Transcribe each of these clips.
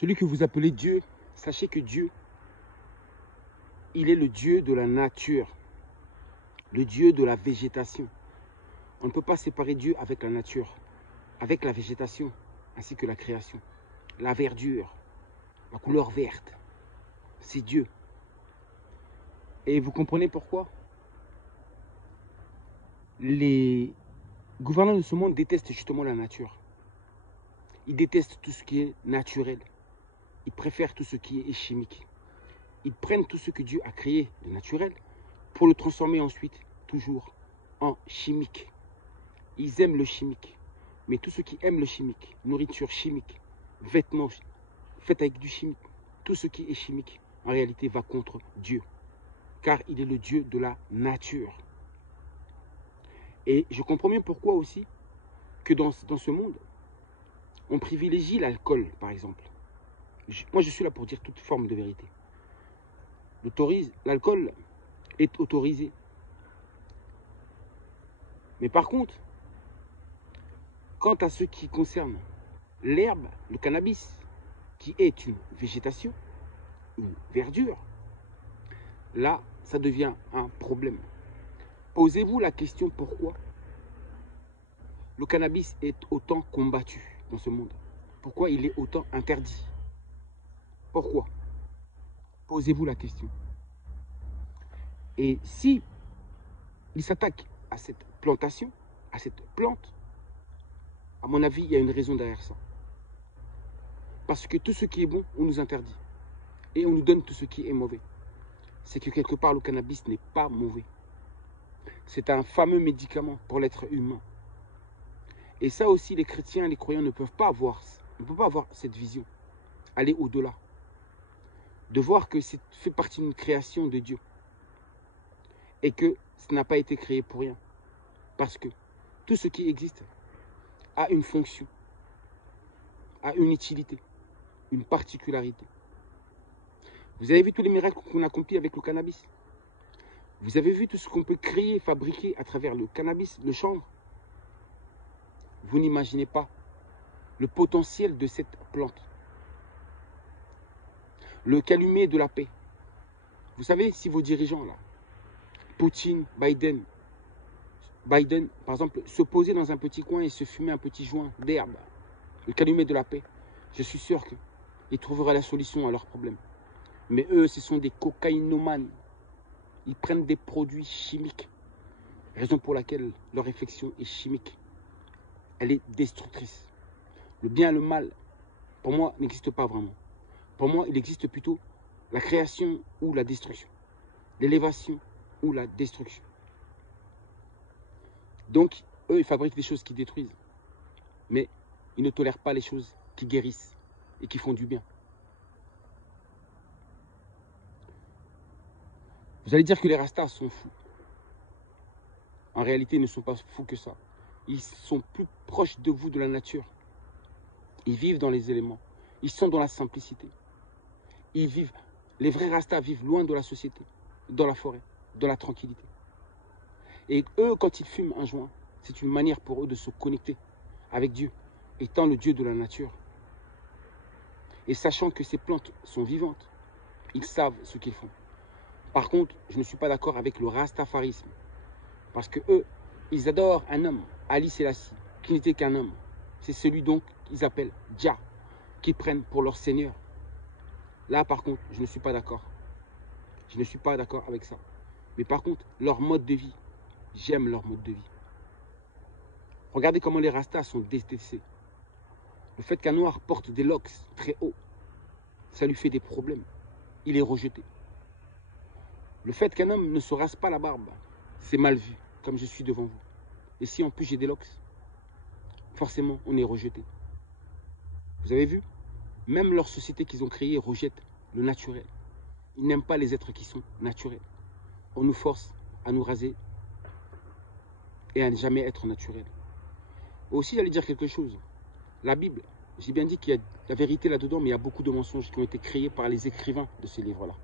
Celui que vous appelez Dieu, sachez que Dieu, il est le Dieu de la nature, le Dieu de la végétation. On ne peut pas séparer Dieu avec la nature, avec la végétation, ainsi que la création. La verdure, la couleur verte, c'est Dieu. Et vous comprenez pourquoi les gouvernants de ce monde détestent justement la nature. Ils détestent tout ce qui est naturel. Ils préfèrent tout ce qui est chimique. Ils prennent tout ce que Dieu a créé de naturel pour le transformer ensuite, toujours, en chimique. Ils aiment le chimique. Mais tout ce qui aime le chimique, nourriture chimique, vêtements faits avec du chimique, tout ce qui est chimique, en réalité va contre Dieu. Car il est le Dieu de la nature. Et je comprends bien pourquoi aussi que dans ce monde, on privilégie l'alcool, par exemple. Moi, je suis là pour dire toute forme de vérité. L'alcool est autorisé. Mais par contre, quant à ce qui concerne l'herbe, le cannabis, qui est une végétation, une verdure, là, ça devient un problème. Posez-vous la question pourquoi le cannabis est autant combattu dans ce monde. Pourquoi il est autant interdit? Pourquoi? Posez-vous la question. Et si il s'attaque à cette plantation, à cette plante, à mon avis, il y a une raison derrière ça. Parce que tout ce qui est bon, on nous interdit. Et on nous donne tout ce qui est mauvais. C'est que quelque part, le cannabis n'est pas mauvais. C'est un fameux médicament pour l'être humain. Et ça aussi, les chrétiens et les croyants ne peuvent pas avoir. On ne peut pas avoir cette vision. Aller au-delà. De voir que c'est fait partie d'une création de Dieu. Et que ça n'a pas été créé pour rien. Parce que tout ce qui existe a une fonction, a une utilité, une particularité. Vous avez vu tous les miracles qu'on accomplit avec le cannabis? Vous avez vu tout ce qu'on peut créer, fabriquer à travers le cannabis, le chanvre? Vous n'imaginez pas le potentiel de cette plante. Le calumet de la paix. Vous savez, si vos dirigeants, là, Poutine, Biden, par exemple, se poser dans un petit coin et se fumer un petit joint d'herbe, le calumet de la paix, je suis sûr qu'ils trouveraient la solution à leurs problèmes. Mais eux, ce sont des cocaïnomanes. Ils prennent des produits chimiques. Raison pour laquelle leur réflexion est chimique. Elle est destructrice. Le bien et le mal, pour moi, n'existe pas vraiment. Pour moi, il existe plutôt la création ou la destruction. L'élévation ou la destruction. Donc, eux, ils fabriquent des choses qui détruisent. Mais ils ne tolèrent pas les choses qui guérissent et qui font du bien. Vous allez dire que les Rastas sont fous. En réalité, ils ne sont pas fous que ça. Ils sont plus proches de vous, de la nature. Ils vivent dans les éléments. Ils sont dans la simplicité. Ils vivent. Les vrais Rastas vivent loin de la société, dans la forêt, dans la tranquillité. Et eux, quand ils fument un joint, c'est une manière pour eux de se connecter avec Dieu, étant le Dieu de la nature. Et sachant que ces plantes sont vivantes, ils savent ce qu'ils font. Par contre, je ne suis pas d'accord avec le rastafarisme. Parce que eux, ils adorent un homme, Ali Selassie, qui n'était qu'un homme. C'est celui donc qu'ils appellent Jah, qu'ils prennent pour leur seigneur. Là, par contre, je ne suis pas d'accord. Je ne suis pas d'accord avec ça. Mais par contre, leur mode de vie, j'aime leur mode de vie. Regardez comment les Rastas sont détestés. Le fait qu'un noir porte des locks très hauts, ça lui fait des problèmes. Il est rejeté. Le fait qu'un homme ne se rase pas la barbe, c'est mal vu, comme je suis devant vous. Et si en plus j'ai des locks, forcément on est rejeté. Vous avez vu? Même leur société qu'ils ont créée rejette le naturel. Ils n'aiment pas les êtres qui sont naturels. On nous force à nous raser et à ne jamais être naturel. Aussi, j'allais dire quelque chose. La Bible, j'ai bien dit qu'il y a la vérité là-dedans, mais il y a beaucoup de mensonges qui ont été créés par les écrivains de ces livres-là.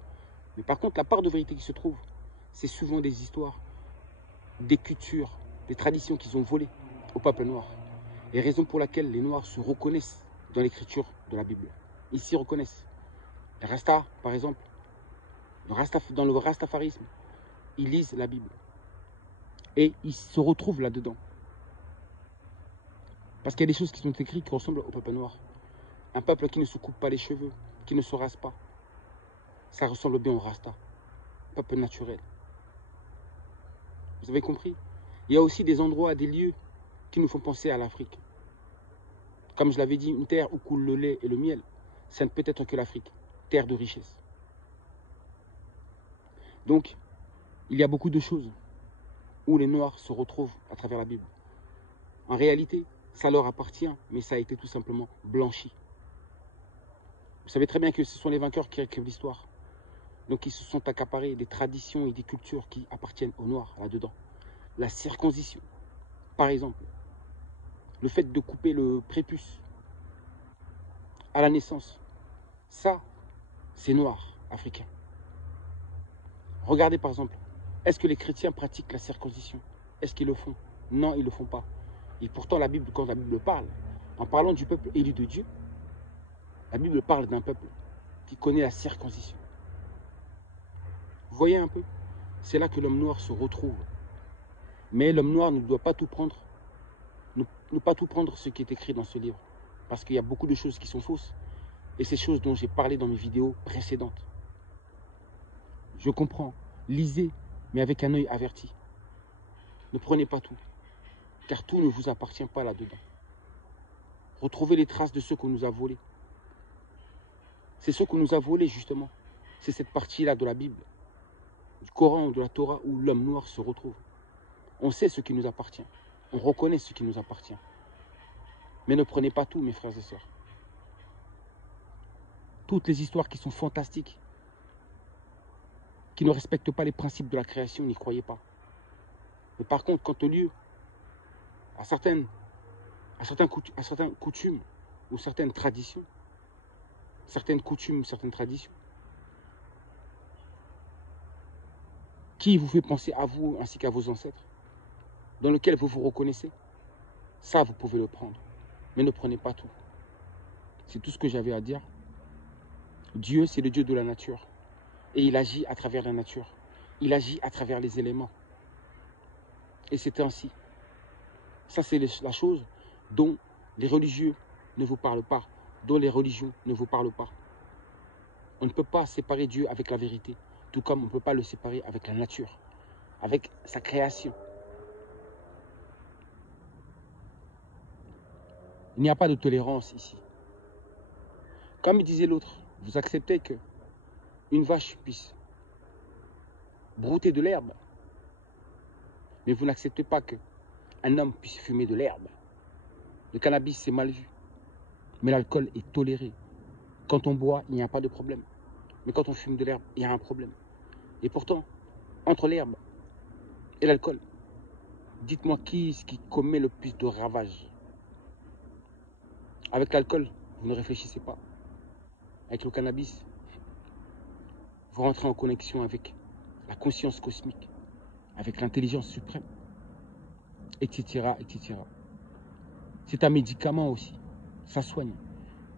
Mais par contre, la part de vérité qui se trouve, c'est souvent des histoires, des cultures, des traditions qu'ils ont volées au peuple noir. Et raison pour laquelle les Noirs se reconnaissent dans l'écriture de la Bible. ils s'y reconnaissent. Les Rasta, par exemple, dans le rastafarisme, ils lisent la Bible. Et ils se retrouvent là-dedans. Parce qu'il y a des choses qui sont écrites qui ressemblent au peuple noir. Un peuple qui ne se coupe pas les cheveux, qui ne se rase pas. Ça ressemble bien au Rasta. Peuple naturel. Vous avez compris? Il y a aussi des endroits, des lieux qui nous font penser à l'Afrique. Comme je l'avais dit, une terre où coule le lait et le miel, ça ne peut être que l'Afrique. Terre de richesse. Donc, il y a beaucoup de choses où les Noirs se retrouvent à travers la Bible. En réalité, ça leur appartient, mais ça a été tout simplement blanchi. Vous savez très bien que ce sont les vainqueurs qui écrivent l'histoire. Donc ils se sont accaparés des traditions et des cultures qui appartiennent aux Noirs là-dedans. La circoncision, par exemple. Le fait de couper le prépuce à la naissance. Ça, c'est noir, africain. Regardez par exemple, est-ce que les chrétiens pratiquent la circoncision? Est-ce qu'ils le font? Non, ils ne le font pas. Et pourtant, la Bible, quand la Bible parle, en parlant du peuple élu de Dieu, la Bible parle d'un peuple qui connaît la circoncision. Vous voyez un peu? C'est là que l'homme noir se retrouve. Mais l'homme noir ne doit pas tout prendre, ne pas tout prendre ce qui est écrit dans ce livre. Parce qu'il y a beaucoup de choses qui sont fausses. Et ces choses dont j'ai parlé dans mes vidéos précédentes. Je comprends. Lisez, mais avec un œil averti. Ne prenez pas tout. Car tout ne vous appartient pas là-dedans. Retrouvez les traces de ceux qu'on nous a volés. C'est ce qu'on nous a volé justement. C'est cette partie-là de la Bible, du Coran ou de la Torah où l'homme noir se retrouve. On sait ce qui nous appartient. On reconnaît ce qui nous appartient. Mais ne prenez pas tout, mes frères et sœurs. Toutes les histoires qui sont fantastiques, qui ne respectent pas les principes de la création, n'y croyez pas. Mais par contre, quant au lieu, à certaines coutumes ou certaines traditions, qui vous fait penser à vous ainsi qu'à vos ancêtres, dans lequel vous vous reconnaissez, ça vous pouvez le prendre. Mais ne prenez pas tout. C'est tout ce que j'avais à dire. Dieu, c'est le Dieu de la nature. Et il agit à travers la nature. Il agit à travers les éléments. Et c'est ainsi. Ça, c'est la chose dont les religieux ne vous parlent pas, dont les religions ne vous parlent pas. On ne peut pas séparer Dieu avec la vérité, tout comme on ne peut pas le séparer avec la nature, avec sa création. Il n'y a pas de tolérance ici. Comme disait l'autre, vous acceptez que une vache puisse brouter de l'herbe, mais vous n'acceptez pas qu'un homme puisse fumer de l'herbe. Le cannabis, c'est mal vu, mais l'alcool est toléré. Quand on boit, il n'y a pas de problème. Mais quand on fume de l'herbe, il y a un problème. Et pourtant, entre l'herbe et l'alcool, dites-moi qui est-ce qui commet le plus de ravages? Avec l'alcool, vous ne réfléchissez pas. Avec le cannabis, vous rentrez en connexion avec la conscience cosmique, avec l'intelligence suprême, etc., etc. C'est un médicament aussi, ça soigne.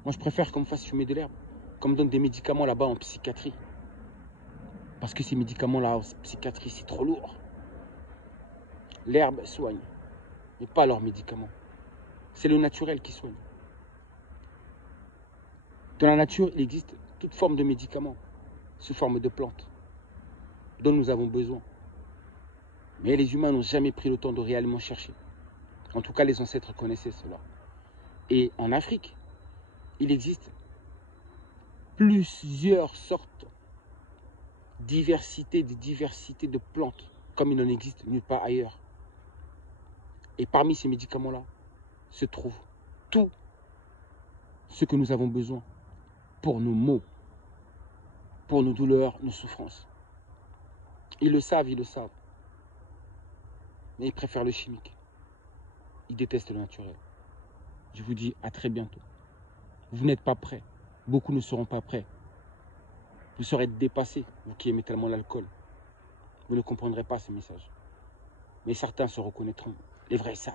Moi, je préfère qu'on me fasse fumer de l'herbe, qu'on me donne des médicaments là-bas en psychiatrie. Parce que ces médicaments-là en psychiatrie, c'est trop lourd. L'herbe soigne, mais pas leurs médicaments. C'est le naturel qui soigne. Dans la nature, il existe toute forme de médicaments, sous forme de plantes, dont nous avons besoin. Mais les humains n'ont jamais pris le temps de réellement chercher. En tout cas, les ancêtres connaissaient cela. Et en Afrique, il existe plusieurs sortes, diversité de plantes, comme il n'en existe nulle part ailleurs. Et parmi ces médicaments-là, se trouve tout ce que nous avons besoin pour nos maux, pour nos douleurs, nos souffrances. Ils le savent, mais ils préfèrent le chimique. Ils détestent le naturel. Je vous dis à très bientôt. Vous n'êtes pas prêts. Beaucoup ne seront pas prêts. Vous serez dépassés, vous qui aimez tellement l'alcool. Vous ne comprendrez pas ce message. Mais certains se reconnaîtront. Les vrais savent.